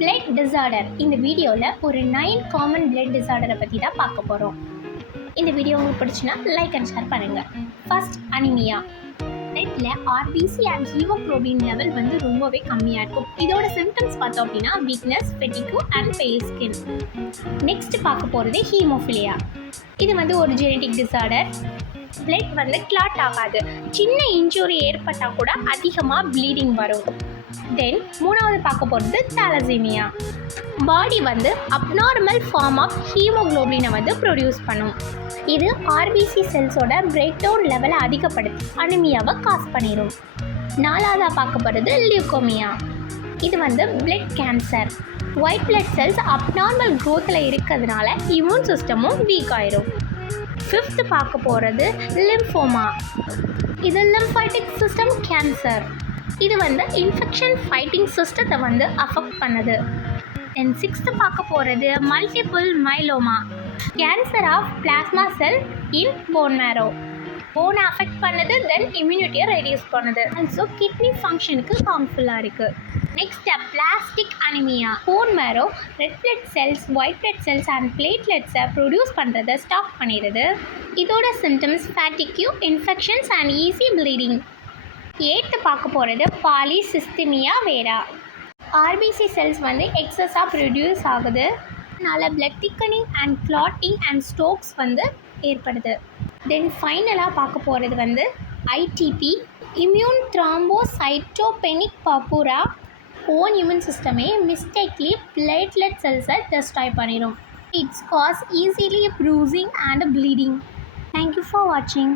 Blood disorder. இந்த வீடியோவில் ஒரு 9 காமன் பிளட் டிசார்டரை பற்றி தான் பார்க்க போகிறோம். இந்த வீடியோ உங்களுக்கு பிடிச்சுன்னா லைக் அண்ட் ஷேர் பண்ணுங்கள். First, anaemia. பிளட்ல ஆர்பிசி அண்ட் ஹீமோகுளோபின் லெவல் வந்து ரொம்பவே கம்மியாக இருக்கும். இதோட சிம்டம்ஸ் பார்த்தோம் அப்படின்னா weakness, fatigue and pale skin. Next பார்க்க போகிறது ஹீமோஃபிலியா. இது வந்து ஒரு ஜெனட்டிக் டிசார்டர். பிளட் வந்து கிளாட் ஆகாது. சின்ன இன்ஜுரி ஏற்பட்டால் கூட அதிகமாக ப்ளீடிங் வரும். தென் மூணாவது பார்க்க போகிறது தாலசீமியா. பாடி வந்து அப்நார்மல் ஃபார்ம் ஆஃப் ஹீமோகுளோபினை வந்து ப்ரொடியூஸ் பண்ணும். இது ஆர்பிசி செல்ஸோட பிரேக் டவுன் லெவலை அதிகப்படுத்தி அனிமியாவை காஸ் பண்ணிடும். நாலாவதாக பார்க்க போகிறது லியூகோமியா. இது வந்து blood cancer. White blood cells abnormal க்ரோத்தில் இருக்கிறதுனால இம்யூன் சிஸ்டமும் வீக் ஆயிரும். ஃபிஃப்த்து பார்க்க போகிறது லிம்ஃபோமா. இது லிம்ஃபைட்டிக் சிஸ்டம் கேன்சர். இது வந்து இன்ஃபெக்ஷன் ஃபைட்டிங் சிஸ்டத்தை வந்து அஃபெக்ட் பண்ணுது. தென் சிக்ஸ்த்து பார்க்க போகிறது multiple myeloma. Cancer of plasma cell in bone marrow. போனை அஃபெக்ட் பண்ணுது, தென் இம்யூனிட்டியை ரெடியூஸ் பண்ணுது. ஆல்சோ கிட்னி ஃபங்க்ஷனுக்கு ஹார்ம்ஃபுல்லாக இருக்குது. Next, plastic anaemia. Bone marrow red blood cells, white blood cells and பிளேட்லெட்ஸை ப்ரொடியூஸ் பண்ணுறதை ஸ்டாப் பண்ணிடுது. இதோட symptoms fatigue, infections and easy bleeding. Eighth பார்க்க போகிறது பாலிசிஸ்தீமியா வேரா. ஆர்பிசி செல்ஸ் வந்து எக்ஸஸாக ப்ரொடியூஸ் ஆகுது. அதனால் blood thickening and clotting and strokes வந்து ஏற்படுது. தென் ஃபைனலாக பார்க்க போகிறது வந்து ITP, immune thrombocytopenic purpura. Own immune சிஸ்டமே மிஸ்டேக்லி பிளேட்லெட் செல்ஸை டெஸ்ட்ராய் பண்ணிடும். It's cause easily bruising and bleeding. Thank you for வாட்சிங்.